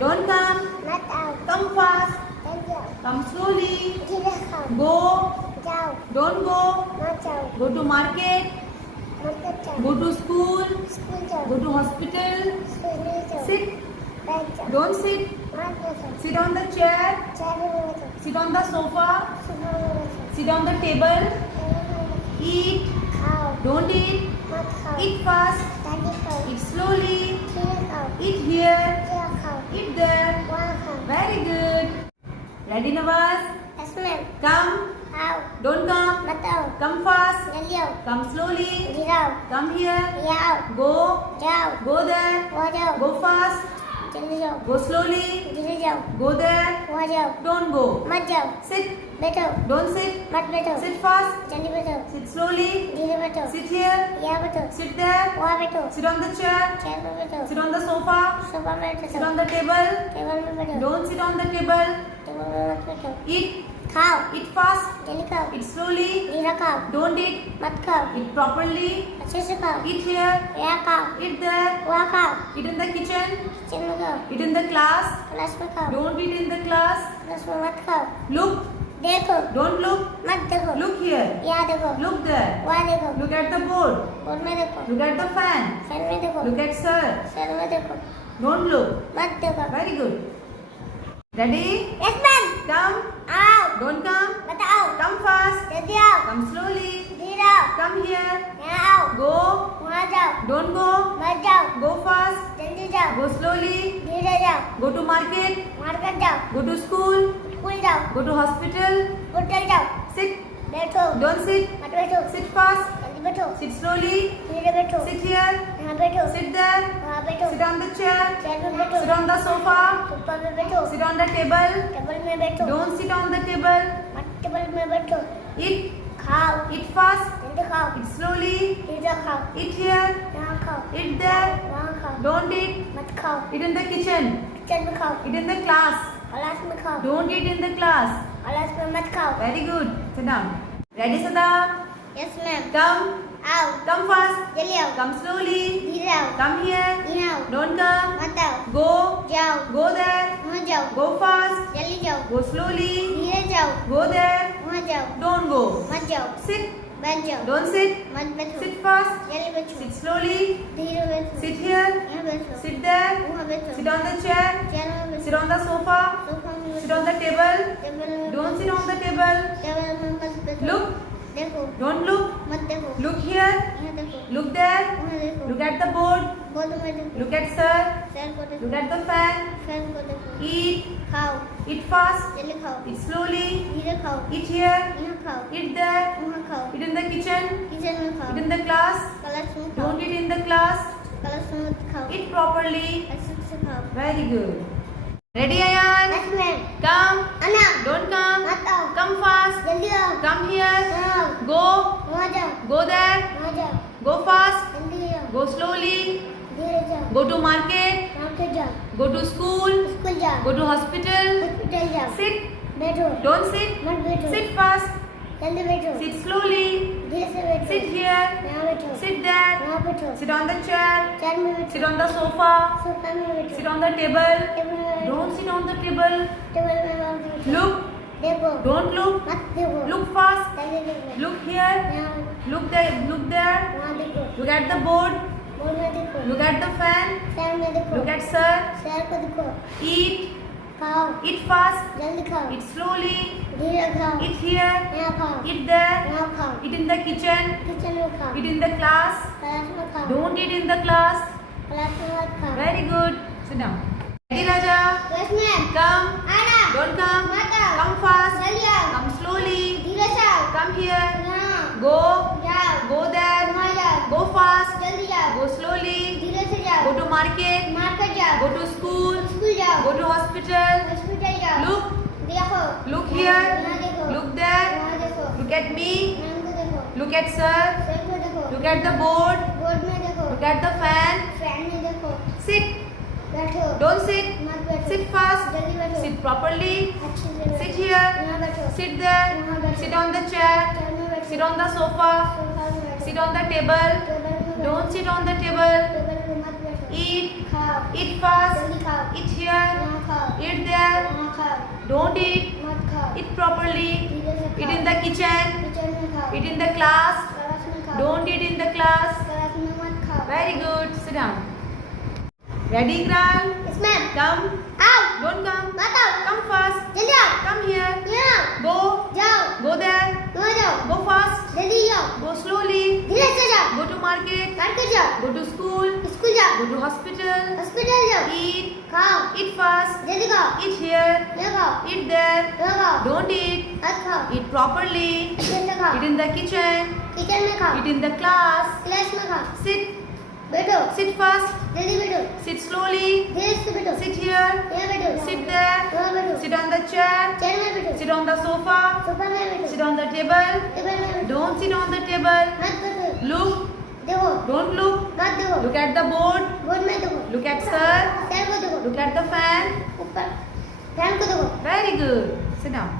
Don't come. मत आओ, Come fast. चल जाओ, Come slowly. धीरे खाओ, Go. जाओ, Don't go. मत जाओ, Go to market. मत जाओ, Go to school. स्कूल जाओ, Go to hospital. स्कूल नहीं जाओ, Sit. बैठ जाओ, Don't sit. मत बैठो, Sit on the chair. चाय में बैठो, Sit on the sofa. सुबह में बैठो, Sit on the table. Table में बैठो, Eat. खाओ, Don't eat. मत खाओ, Eat fast. दादी खाओ, Eat slowly. धीरे खाओ, Eat here. क्या खाओ, Eat there. वहाँ खाओ, Very good. Ready, Nawaz? Yes ma'am, Come. आओ, Don't come. मत आओ, Come fast. जल्दी आओ, Come slowly. धीरे आओ, Come here. ये आओ, Go. जाओ, Go there. वहाँ जाओ, Go fast. जल्दी जाओ, Go slowly. धीरे जाओ, Go there. वहाँ जाओ, Don't go. मत जाओ, Sit. बैठो, Don't sit. मत बैठो, Sit fast. जल्दी बैठो, Sit slowly. धीरे बैठो, Sit here. यहाँ बैठो, Sit there. वहाँ बैठो, Sit on the chair. Chair में बैठो, Sit on the sofa. Sofa में Sit बैठो, on the table. टेबल में बैठो, Don't sit on the table. Table में मत बैठो, Eat. खाओ, Eat fast. जल्दी खाओ, Eat slowly. धीरे खाओ, Don't eat. मत खाओ, Eat properly. अच्छे से खाओ, Eat here. यहाँ खाओ, Eat there. वहाँ खाओ, Eat in the kitchen. Kitchen में खाओ, Eat in the class. Class में खाओ, Don't eat in the class. Class में मत खाओ, Look. देखो, Don't look. मत देखो, Look here. यहाँ देखो, Look there. वहाँ देखो, Look at the board. Board में देखो, Look at the fan. Fan में देखो, Look at sir. सर में देखो, Don't look. मत देखो, Very good. Ready? Yes ma'am, Come. आओ, Don't come. बताओ, Come fast. जल्दी आओ, Come slowly. धीरे आओ, Come here. यहाँ आओ, Go. वहाँ जाओ, Don't go. मत जाओ, Go fast. जल्दी जाओ, Go slowly. धीरे जाओ, Go to market. मार्केट जाओ, Go to school. स्कूल जाओ, Go to hospital. होटल जाओ, Sit. बैठो, Don't sit. मत बैठो, Sit fast. जल्दी बैठो, Sit slowly. धीरे बैठो, Sit here. यहाँ बैठो, Sit there. वहाँ बैठो, Sit on the chair. Chair में बैठो, Sit on the sofa. Sofa में बैठो, Sit on the table. Table में बैठो, Don't sit on the table. मत टेबल में बैठो, Eat. खाओ, Eat fast. जल्दी खाओ, Eat slowly. धीरे खाओ, Eat here. यहाँ खाओ, Eat there. वहाँ खाओ, Don't eat. मत खाओ, Eat in the kitchen. Kitchen में खाओ, Eat in the class. Class में खाओ, Don't eat in the class. Class में मत खाओ, Very good. Sit down. Ready, Sada? Yes ma'am, Come. आओ, Come fast. जल्दी आओ, Come slowly. धीरे आओ, Come here. यहाँ आओ, Don't come. मत आओ, Go. जाओ, Go there. वहाँ जाओ, Go fast. जल्दी जाओ, Go slowly. धीरे जाओ, Go there. वहाँ जाओ, Don't go. मत जाओ, Sit. बैठ जाओ, Don't sit. मत बैठो, Sit fast. जल्दी बैठो, Sit slowly. धीरे बैठो, Sit here. यहाँ बैठो, Sit there. वहाँ बैठो, Sit on the chair. Chair में बैठो, Sit on the sofa. Sofa में Sit बैठो, on the table. टेबल में Don't बैठो, sit on the table. Table में मत बैठो, Look. देखो, Don't look. मत देखो, Look here. यहाँ देखो, Look there. वहाँ देखो, Look at the board. Board में देखो, Look at sir. सर को देखो, Look at the fan. Fan को देखो, Eat. खाओ, Eat fast. जल्दी खाओ, Eat slowly. धीरे खाओ, Eat here. यहाँ खाओ, Eat there. वहाँ खाओ, Eat in the kitchen. Kitchen में खाओ, Eat in the class. Class में खाओ, Don't eat in the class. Class में मत खाओ, Eat properly. अच्छे से खाओ, Very good. Ready, Ayan? Yes ma'am, Come. Anna, Don't come. मत आओ, Come fast. जल्दी आओ, Come here. यहाँ आओ, Go. वहाँ जाओ, Go there. वहाँ जाओ, Go fast. जल्दी आओ, Go slowly. धीरे जाओ, Go to market. मार्केट जाओ, Go to school. स्कूल जाओ, Go to hospital. हॉस्पिटल जाओ, Sit. बैठो, Don't sit. मत बैठो, Sit fast. जल्दी बैठो, Sit slowly. धीरे से बैठो, Sit here. यहाँ बैठो, Sit there. यहाँ बैठो, Sit on the chair. Chair में बैठो, Sit on the sofa. Sofa में बैठो, Sit on the table. Table में बैठो, Don't sit on the table. Table में बैठो, Look. देखो, Don't look. मत देखो, Look fast. जल्दी देखो, Look here. यहाँ Look there. Look there. वहाँ देखो, Look at the board. Board में देखो, Look at the fan. Fan में देखो, Look at sir. सर को देखो, Eat. खाओ, Eat fast. जल्दी खाओ, Eat slowly. धीरे खाओ, Eat here. यहाँ खाओ, Eat there. यहाँ खाओ, Eat in the kitchen. Kitchen में खाओ, Eat in the class. Class में खाओ, Don't eat in the class. Class में मत खाओ, Very good. Sit down. Ready, Raja? Yes ma'am, Come. आना, Don't come. मत आओ, Come fast. जल्दी आओ, Come slowly. धीरे से आओ, Come here. यहाँ Go. जाओ, Go there. वहाँ जाओ, Go fast. जल्दी जाओ, Go slowly. धीरे से जाओ, Go to market. मार्केट जाओ, Go to school. स्कूल जाओ, Go to hospital. हॉस्पिटल जाओ, Look. देखो, Look यहाँ here. देखो, Look there. वहाँ देखो, Look at me. मैम को देखो, Look at sir. सर को देखो, Look at the board. Board में देखो, Look at the fan. Fan में देखो, Sit. बैठो, Don't sit. मत बैठो, Sit fast. जल्दी बैठो, Sit properly. अच्छे से बैठो, Sit here. यहाँ बैठो, Sit there. यहाँ बैठो, Sit on the chair. Chair में बैठो, Sit on the sofa. Sofa में बैठो, Sit on the table. Table में बैठो, Don't sit on the table. Table में मत बैठो, Eat. खाओ Eat fast. जल्दी खाओ Eat here. यहाँ खाओ Eat there. यहाँ खाओ Don't eat. मत खाओ Eat properly. धीरे से Eat खाओ in the kitchen. किचन में खाओ Eat in the class. Class में खाओ Don't eat in the class. Class में मत खाओ Very good. Sit down. Ready, Kral? Yes ma'am Come. आओ Don't come. मत आओ Come fast. जल्दी आओ Come here. यहाँ Go. जाओ Go there. वहाँ जाओ Go fast. जल्दी जाओ Go slowly. धीरे से जाओ Go to market. मार्केट जाओ Go to school. स्कूल जाओ Go to hospital. हॉस्पिटल जाओ Eat. खाओ Eat fast. जल्दी खाओ Eat here. यहाँ खाओ Eat there. यहाँ खाओ Don't eat. मत खाओ Eat properly. धीरे से खाओ Eat in the kitchen. Kitchen में खाओ Eat in the class. Class में खाओ Sit. बैठो Sit fast. जल्दी बैठो Sit slowly. धीरे से बैठो Sit here. यहाँ बैठो Sit there. वहाँ बैठो Sit on the chair. Chair में बैठो Sit on the sofa. Sofa में बैठो Sit on the table. Table में बैठो Don't sit on the table. मत बैठो Look. देखो Don't look. मत देखो Look at the board. Board में देखो Look at sir. सर को देखो Look at the fan. ऊपर फैन को देखो Very good. Sit down.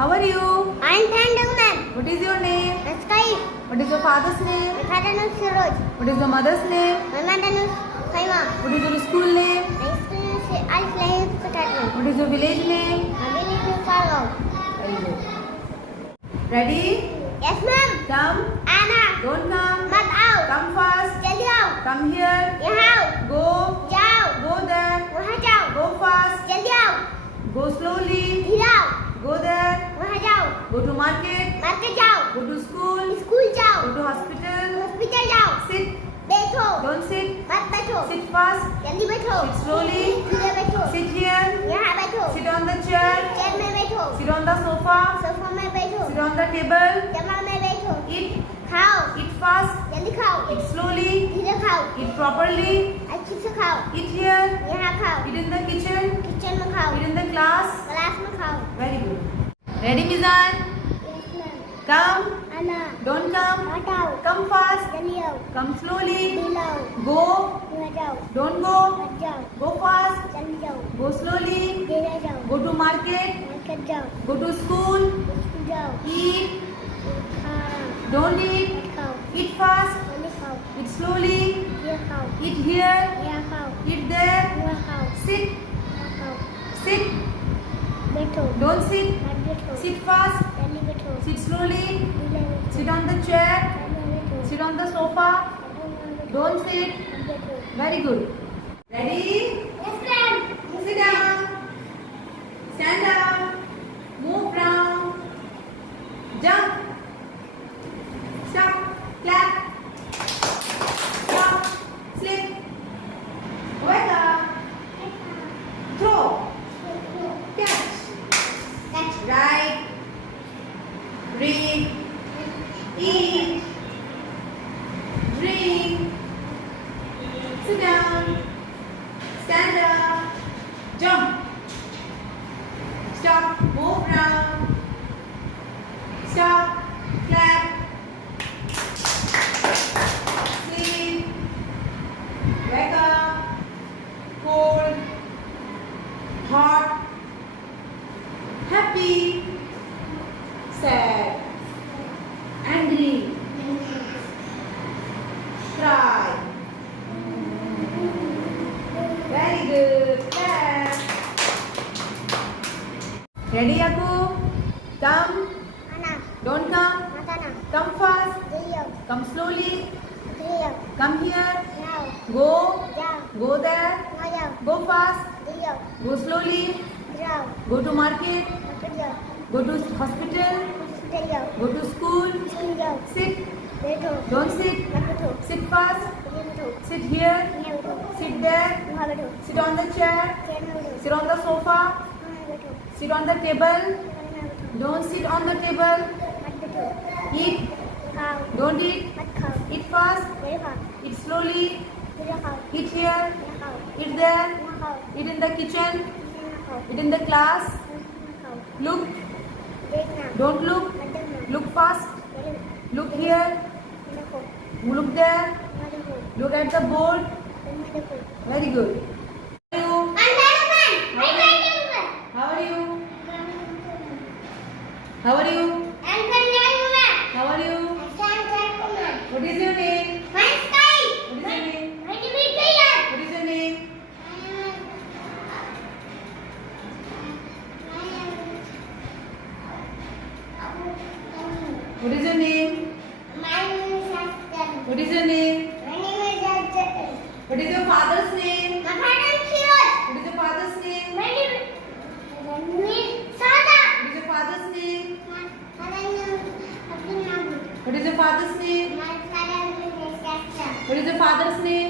How are you? I am fan देखो ma'am What is your name? Sky What is your father's name? My father knows Suraj. What is your mother's name? My mother knows Kaima. What is your school name? My school is Al Flying Academy. What is your village name? My village is Fargo. Very good. Ready? Yes, ma'am. Come. Anna. Don't come. मत आओ. Come fast. जल्दी आओ. Come here. यहाँ आओ. Go. जाओ. Go there. वहाँ जाओ. Go fast. जल्दी आओ. Go slowly. धीरे आओ. Go there. वहाँ जाओ. Go to market. मार्केट जाओ. Go to school. स्कूल जाओ. Go to hospital. हॉस्पिटल जाओ. Sit. बैठो. Don't sit. मत बैठो. Sit fast. जल्दी बैठो. Sit slowly. धीरे बैठो. Sit here. यहाँ बैठो. Sit on the chair. Chair में बैठो. Sit on the sofa. Sofa में बैठो. Sit on the table. जमा में बैठो. Eat. खाओ. Eat fast. जल्दी खाओ. Eat slowly. धीरे खाओ. Eat properly. अच्छे से खाओ. Eat here. यहाँ खाओ. Eat in the kitchen. Kitchen में खाओ. Eat in the class. Class में खाओ. Very good. Ready, Mizan? Yes, ma'am. Come. Anna. Don't come. मत आओ. Come fast. जल्दी आओ. Come slowly. धीरे आओ. Go. यहाँ जाओ. Don't go. मत जाओ. Go fast. जल्दी जाओ. Go slowly. धीरे जाओ. Go to market. मार्केट जाओ. Go to school. स्कूल जाओ. Eat. हाँ. Don't eat. मत खाओ. Eat fast. जल्दी खाओ. Eat slowly. ये खाओ. Eat here. यहाँ खाओ. Eat there. यहाँ खाओ. Sit. यहाँ खाओ. Sit. बैठो. Don't sit. मत बैठो. Sit fast. जल्दी बैठो. Sit slowly. धीरे बैठो. Sit on the chair. जल्दी बैठो. Sit on the sofa. Don't sit. मत बैठो. Very good. Ready? Yes, ma'am. Sit down. Stand up. Move round. Jump. Stop. Clap. Stop. Slip. Wake up. Throw. Catch. Write. Read. Eat. Drink. Sit down. Stand up. Jump. Stop. Move round. Stop. Clap. Sleep. Wake up. Cold. Hot. Happy. Sad. Angry. Cry. Very good. Clap. Ready, Aku? Come. Anna. Don't come. मत आना. Come fast. जल्दी आओ. Come slowly. धीरे आओ. Come here. जाओ. Go. जाओ. Go there. वहाँ जाओ. Go fast. जल्दी आओ. Go slowly. जाओ. Go to market. मार्केट जाओ. Go to hospital. हॉस्पिटल जाओ. Go to school. स्कूल जाओ. Sit. बैठो. Don't sit. मत बैठो. Sit fast. धीरे बैठो. Sit here. यहाँ बैठो. Sit there. वहाँ बैठो. Sit on the chair. Chair में बैठो. Sit on the sofa. वहाँ बैठो. Sit on the table. Table में बैठो. Don't sit on the table. मत बैठो. Eat. खाओ. Don't eat. मत खाओ. Eat fast. धीरे खाओ. Eat slowly. धीरे खाओ. Eat here. यहाँ खाओ. Eat there. यहाँ खाओ. Eat in the kitchen. यहाँ खाओ. Eat in the class. यहाँ खाओ. Look. देखना. Don't look. मत देखना. Look fast. धीरे Look here. देखो. Look there. वहाँ देखो. Look at the board. वहाँ देखो. Very good. How are you? How are you? How are you? How are you? What is your name? What is your name? What is your name? My name is Shastra. What is your name? My name is Rajat. What is your father's name? My father is Kirot. What is your father's name? My name is Sada. What is your father's name? My father name is Abdul Nabi. What is your father's name? My father name is Shastra. What is your father's name?